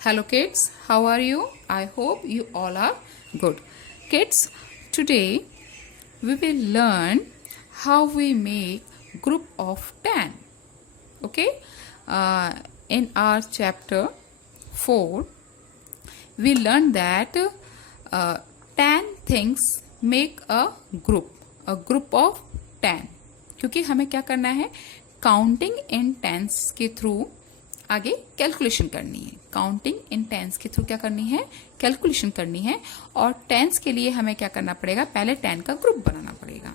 Hello kids, how are you? I hope you all are good. Kids, today we will learn how we make group of 10. Okay? In our chapter 4, we learned that 10 things make a group of 10. क्योंकि हमें क्या करना है, counting in tense के through आगे calculation करनी है। Counting in tense के थ्रू क्या करनी है, कैलकुलेशन करनी है। और टेंस के लिए हमें क्या करना पड़ेगा, पहले 10 का ग्रुप बनाना पड़ेगा।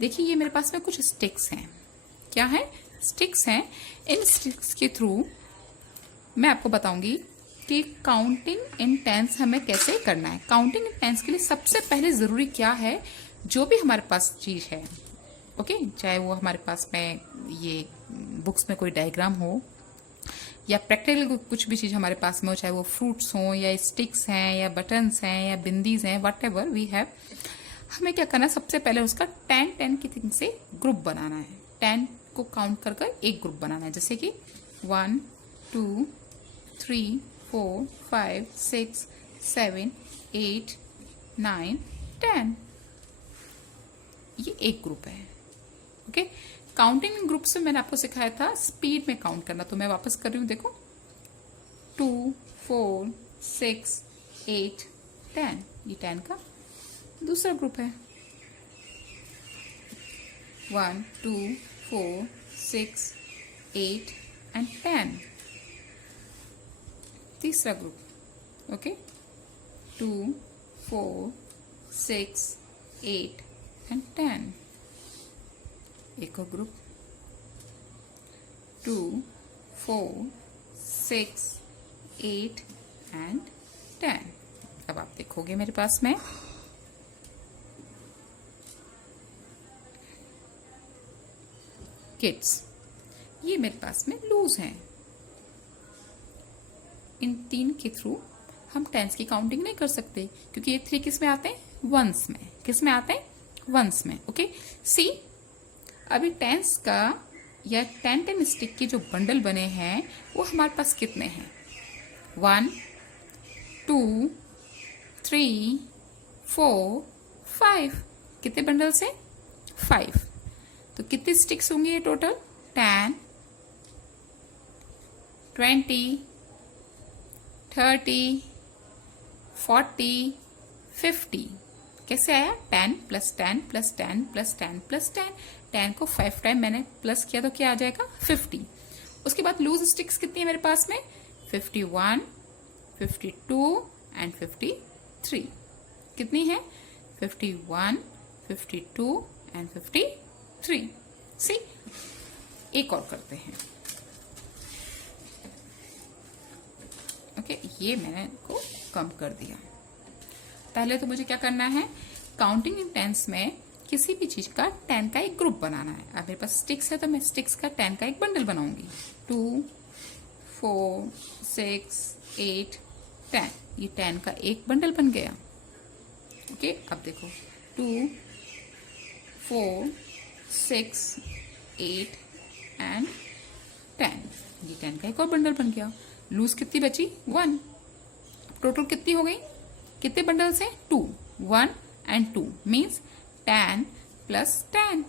देखिए ये मेरे पास में कुछ स्टिक्स हैं। क्या है, स्टिक्स हैं। इन स्टिक्स के थ्रू मैं आपको बताऊंगी कि काउंटिंग इन टेंस हमें कैसे करना है। काउंटिंग इन टेंस के लिए सबसे पहले जरूरी क्या है, जो भी हमारे पास चीज है, ओके, चाहे वो हमारे पास में ये बुक्स में कोई डायग्राम हो या प्रैक्टिकल कुछ भी चीज हमारे पास में हो, चाहे वो फ्रूट्स हो या स्टिक्स हैं या बटन्स हैं या बिंदीज हैं, वट एवर वी हैव, हमें क्या करना है, सबसे पहले उसका 10 की थिंग से ग्रुप बनाना है। 10 को काउंट कर कर एक ग्रुप बनाना है। जैसे कि 1 2 3 4 5 6 7 8 9 10, ये एक ग्रुप है। ओके, काउंटिंग ग्रुप से मैंने आपको सिखाया था स्पीड में काउंट करना, तो मैं वापस कर रही हूं। देखो 2 4 6 8 10, ये 10 का दूसरा ग्रुप है। 1 2 4 6 8 एंड 10, तीसरा ग्रुप। ओके, 2 4 6 8 एंड 10, एक और ग्रुप। 2 4 6 8 एंड 10। अब आप देखोगे मेरे पास में किड्स, ये मेरे पास में लूज हैं। इन 3 के थ्रू हम टेंस की काउंटिंग नहीं कर सकते, क्योंकि ये 3 किस में आते हैं, वंस में। किस में आते हैं, वंस में। ओके, सी, अभी टेंस का या 10 स्टिक के जो बंडल बने हैं वो हमारे पास कितने हैं, 1 2 3 4 5। कितने बंडल्स हैं, 5। तो कितने स्टिक्स होंगे ये टोटल, 10 20 30 40 50। कैसे आया, 10 प्लस 10 प्लस 10 प्लस 10 प्लस 10। 10 को 5 टाइम मैंने प्लस किया तो क्या आ जाएगा, 50। उसके बाद लूज स्टिक्स कितनी है मेरे पास में, 51 52 एंड 53। कितनी है, 51 52 एंड 53। सी, एक और करते हैं। ओके, ये मैंने इनको कम कर दिया। पहले तो मुझे क्या करना है, काउंटिंग इन टेंस में किसी भी चीज का 10 का एक ग्रुप बनाना है। अब मेरे पास स्टिक्स है तो मैं स्टिक्स का 10 का एक बंडल बनाऊंगी। 2 4 6 8 10, ये 10 का एक बंडल बन गया। ओके, अब देखो 2 4 6 8 एंड 10, ये 10 का एक और बंडल बन गया। लूज कितनी बची, 1। टोटल कितनी हो गई, कितने बंडल्स हैं, 2। 1 एंड 2 मीन्स 10 प्लस 10।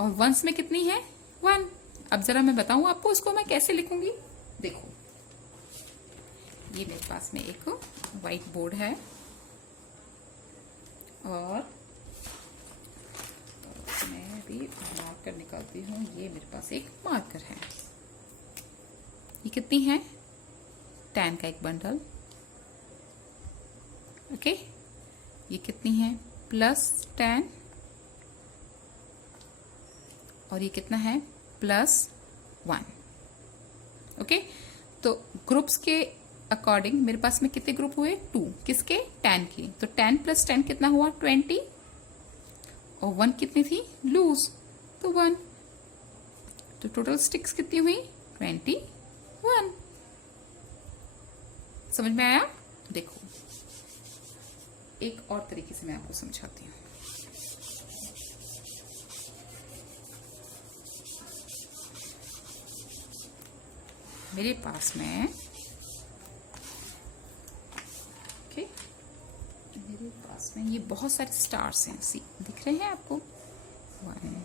और वंस में कितनी है, 1। अब जरा मैं बताऊं आपको इसको मैं कैसे लिखूंगी। देखो, ये मेरे पास में एक व्हाइट बोर्ड है और मैं भी मार्कर निकालती हूँ। ये मेरे पास एक मार्कर है। ये कितनी है, 10 का एक बंडल। ओके, ये कितनी है, प्लस 10, और ये कितना है, प्लस 1। ओके, तो ग्रुप्स के अकॉर्डिंग मेरे पास में कितने ग्रुप हुए, 2। किसके, 10 के। तो 10 प्लस 10 कितना हुआ, 20, और 1 कितनी थी, लूज, तो 1। तो टोटल स्टिक्स कितनी हुई, 21। समझ में आया। देखो एक और तरीके से मैं आपको समझाती हूँ। मेरे पास में पास में ये बहुत सारे स्टार्स हैं, सी दिख रहे हैं आपको? 1,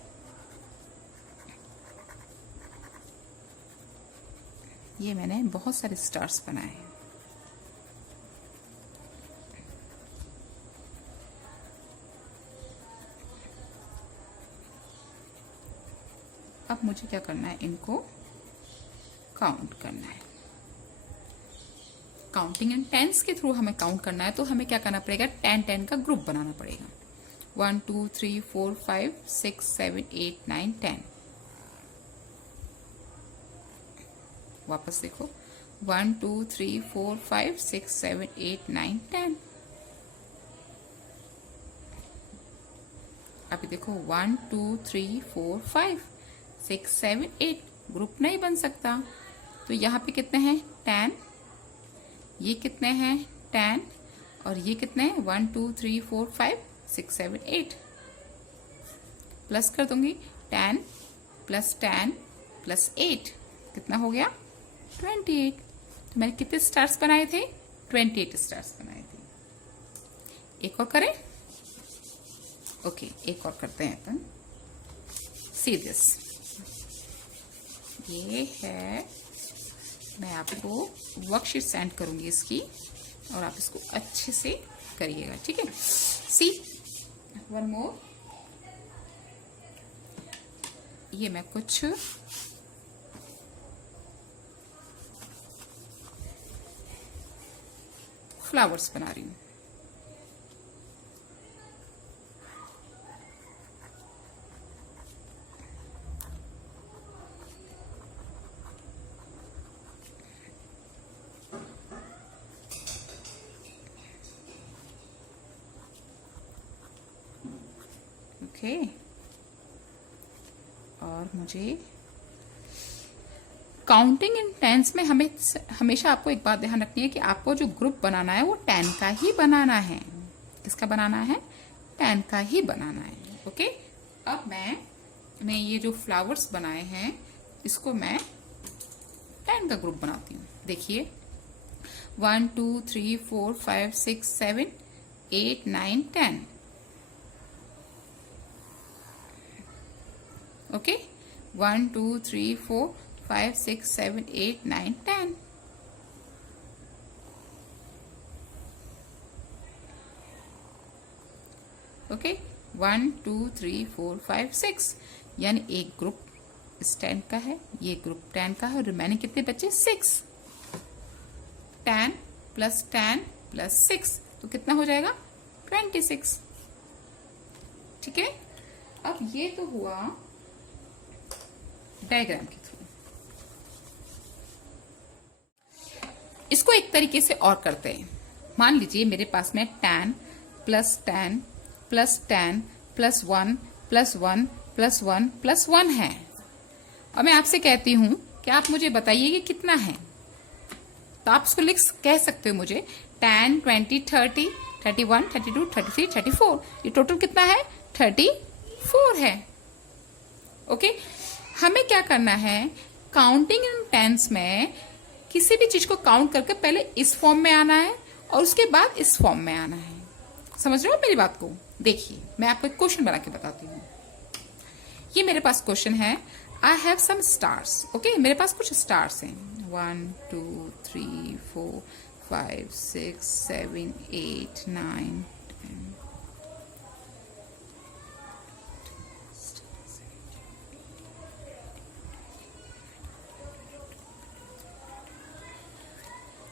ये मैंने बहुत सारे स्टार्स बनाए हैं। अब मुझे क्या करना है, इनको काउंट करना है। काउंटिंग एंड टेंस के थ्रू हमें काउंट करना है, तो हमें क्या करना पड़ेगा, 10 का ग्रुप बनाना पड़ेगा। 1 2 3 4 5 6 7 8 9 10। वापस देखो, 1 2 3 4 5 6 7 8 9 10। अभी देखो 1 2 3 4 5 6 7 8, ग्रुप नहीं बन सकता। तो यहाँ पे कितने हैं, 10, ये कितने हैं 10, और ये कितने हैं 1 2 3 4 5 6 7 8। प्लस कर दूंगी, 10 प्लस 10 प्लस 8 कितना हो गया, 28। तो मैंने कितने स्टार्स बनाए थे, 28 स्टार्स बनाए थे। एक और करें? ओके, एक और करते हैं अपन। सी दिस, ये है, मैं आपको वर्कशीट सेंड करूंगी इसकी, और आप इसको अच्छे से करिएगा, ठीक है? सी वन मोर, ये मैं कुछ फ्लावर्स बना रही हूं। ओके, और मुझे काउंटिंग इन टेंस में हमेशा आपको एक बात ध्यान रखनी है कि आपको जो ग्रुप बनाना है वो 10 का ही बनाना है। किसका बनाना है, 10 का ही बनाना है। ओके, अब मैंने ये जो फ्लावर्स बनाए हैं इसको मैं 10 का ग्रुप बनाती हूँ। देखिए 1 2 3 4 5 6 7 8 9 10। ओके, 1 2 3 4 5 6 7 8 9 10। ओके, 1 2 3 4 5 6, यानी एक ग्रुप इस 10 का है, ये ग्रुप 10 का है, और रिमेनिंग कितने बचे, 6। 10 प्लस 10 प्लस 6 तो कितना हो जाएगा, 26। ठीक है, अब ये तो हुआ डायग्राम के थ्रू। इसको एक तरीके से और करते हैं। मान लीजिए मेरे पास में 10 plus 10 plus 10 plus 1 plus 1 plus 1 plus 1 है, और मैं आपसे कहती हूं कि आप मुझे बताइए कि कितना है। तो आप इसको कह सकते हो मुझे 10 20 30 31 32 33 34, ये टोटल कितना है, 34 है। ओके, हमें क्या करना है, काउंटिंग इन टेंस में किसी भी चीज को काउंट करके पहले इस फॉर्म में आना है और उसके बाद इस फॉर्म में आना है। समझ रहे हो मेरी बात को? देखिए मैं आपको एक क्वेश्चन बना के बताती हूँ। ये मेरे पास क्वेश्चन है, I have some stars. Okay, मेरे पास कुछ स्टार्स हैं, 1 2 3 4 5 6 7 8 9 10।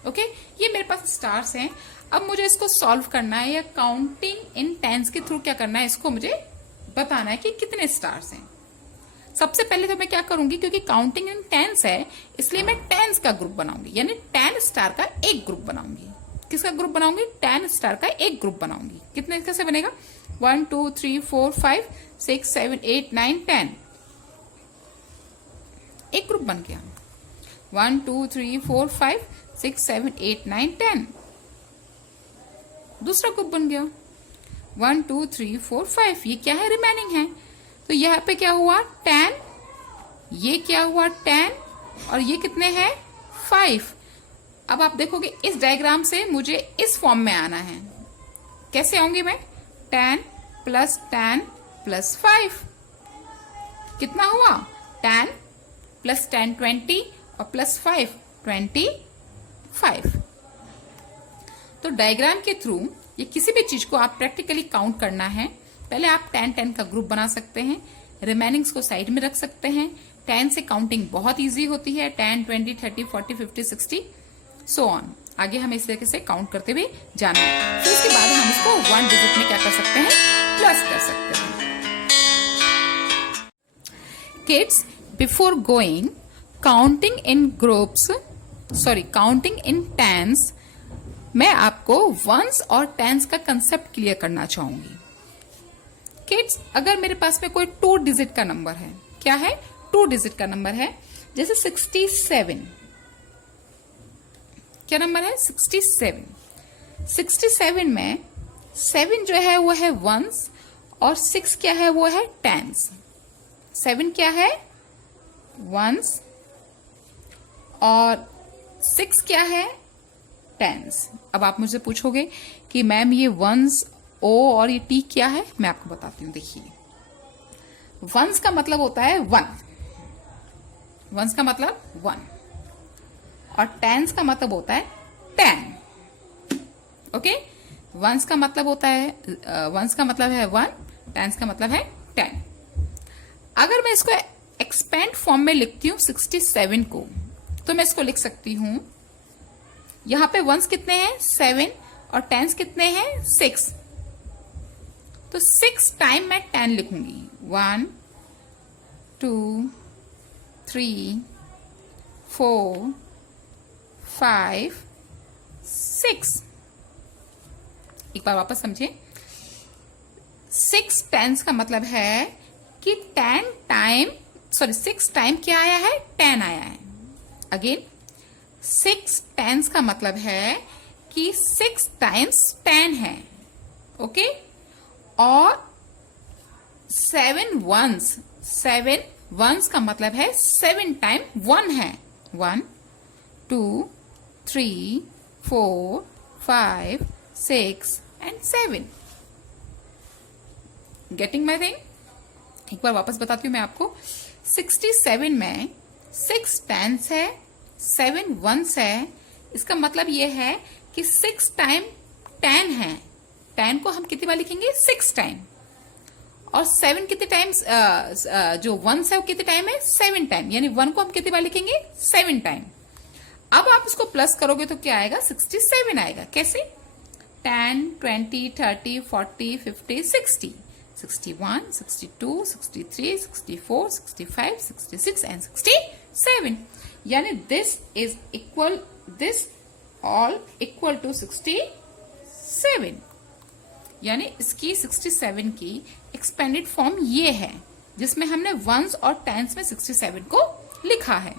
ओके, ये मेरे पास स्टार्स हैं। अब मुझे इसको सॉल्व करना है, या काउंटिंग इन टेंस के थ्रू क्या करना है, इसको मुझे बताना है कि कितने स्टार्स हैं। सबसे पहले तो मैं क्या करूंगी, क्योंकि काउंटिंग इन टेंस है इसलिए मैं टेंस का ग्रुप बनाऊंगी, यानी 10 स्टार का एक ग्रुप बनाऊंगी। किसका ग्रुप बनाऊंगी, 10 स्टार का एक ग्रुप बनाऊंगी। कितने कैसे बनेगा, 1 2 3 4 5 6 7 8 9 10, एक ग्रुप बन गया। 1 2 3 4 5 6 7 8 9 10, दूसरा ग्रुप बन गया। 1 2 3 4 5, ये क्या है, रिमेनिंग है। तो यहाँ पे क्या हुआ, 10, ये क्या हुआ 10, और ये कितने हैं, 5। अब आप देखोगे इस डायग्राम से मुझे इस फॉर्म में आना है, कैसे आऊंगी मैं? 10 प्लस 10 प्लस 5 कितना हुआ? 10 प्लस 10 20 और प्लस 5 25। तो डायग्राम के थ्रू ये किसी भी चीज को आप प्रैक्टिकली काउंट करना है, पहले आप 10-10 का ग्रुप बना सकते हैं, रिमेनिंग्स को साइड में रख सकते हैं। 10 से काउंटिंग बहुत इजी होती है, 10 20 30 40 50 60 सो ऑन। आगे हमें इस तरीके से काउंट करते हुए जाना है। फिर उसके बाद हम इसको 1 डिजिट में क्या कर सकते हैं? प्लस कर सकते हैं। Kids, before going counting in groups, counting in tens, मैं आपको वंस और टेंस का कंसेप्ट क्लियर करना चाहूंगी। किड्स, अगर मेरे पास में कोई 2 डिजिट का नंबर है, क्या है? 2 डिजिट का नंबर है, जैसे 67। क्या नंबर है? 67। 67 में 7 जो है वो है वंस और 6 क्या है? वो है टेंस। 7 क्या है? वंस और 6 क्या है? टेंस। अब आप मुझसे पूछोगे कि मैम ये वंस, ओ और ये टी क्या है? मैं आपको बताती हूँ। देखिए, वंस का मतलब होता है 1, वंस का मतलब 1, और टेंस का मतलब होता है 10। ओके, वंस का मतलब होता है वंस का मतलब है 1, टेंस का मतलब है 10। अगर मैं इसको एक्सपेंड फॉर्म में लिखती हूँ 67 को, तो मैं इसको लिख सकती हूं, यहां पे वंस कितने हैं? 7 और टेंस कितने हैं? 6। तो 6 टाइम मैं 10 लिखूंगी। 1 2 3 4 5 6। एक बार वापस समझे। 6 टेंस का मतलब है कि 6 टाइम क्या आया है? 10 आया है। अगेन, 6 टेंस का मतलब है कि 6 टाइम्स 10 है। ओके, और 7 वंस का मतलब है 7 टाइम 1 है। 1 2 3 4 5 6 एंड 7। Getting my thing? एक बार वापस बताती हूं मैं आपको। 67 में 6 टेंस है, 7 वंस है। इसका मतलब यह है कि 6 टाइम 10 है। 10 को हम कितनी बार लिखेंगे? 6 टाइम। और 7 कितने टाइम्स, जो वंस है वो कितने टाइम है? 7 टाइम। यानी 1 को हम कितनी बार लिखेंगे? 7 टाइम। अब आप इसको प्लस करोगे तो क्या आएगा? 67 आएगा। कैसे? 10 20 30 40 50 60 61 62 63 64 65 66 एंड 67। यानी दिस ऑल इक्वल टू 67। यानी इसकी 67 की एक्सपेंडेड फॉर्म ये है, जिसमें हमने वंस और टेंस में 67 को लिखा है।